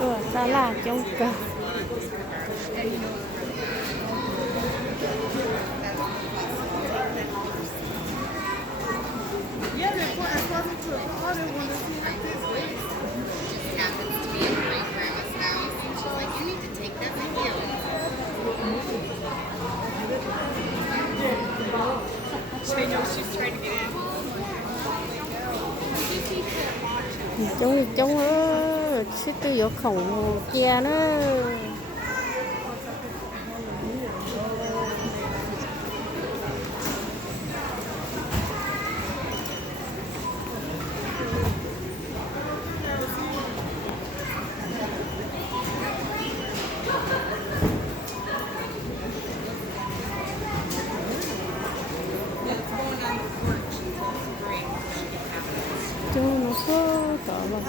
ตัวศาลาจงเกิด Yeah, they're quite according to how they want to see it this way. Happens to be in my grandma's house, and she's like, "You need to take that with you." She knows she's trying to get in. Trông xích cái vô khổng kia nó It's going on the porch. It's great. She can have it. trông nó có tỏ vào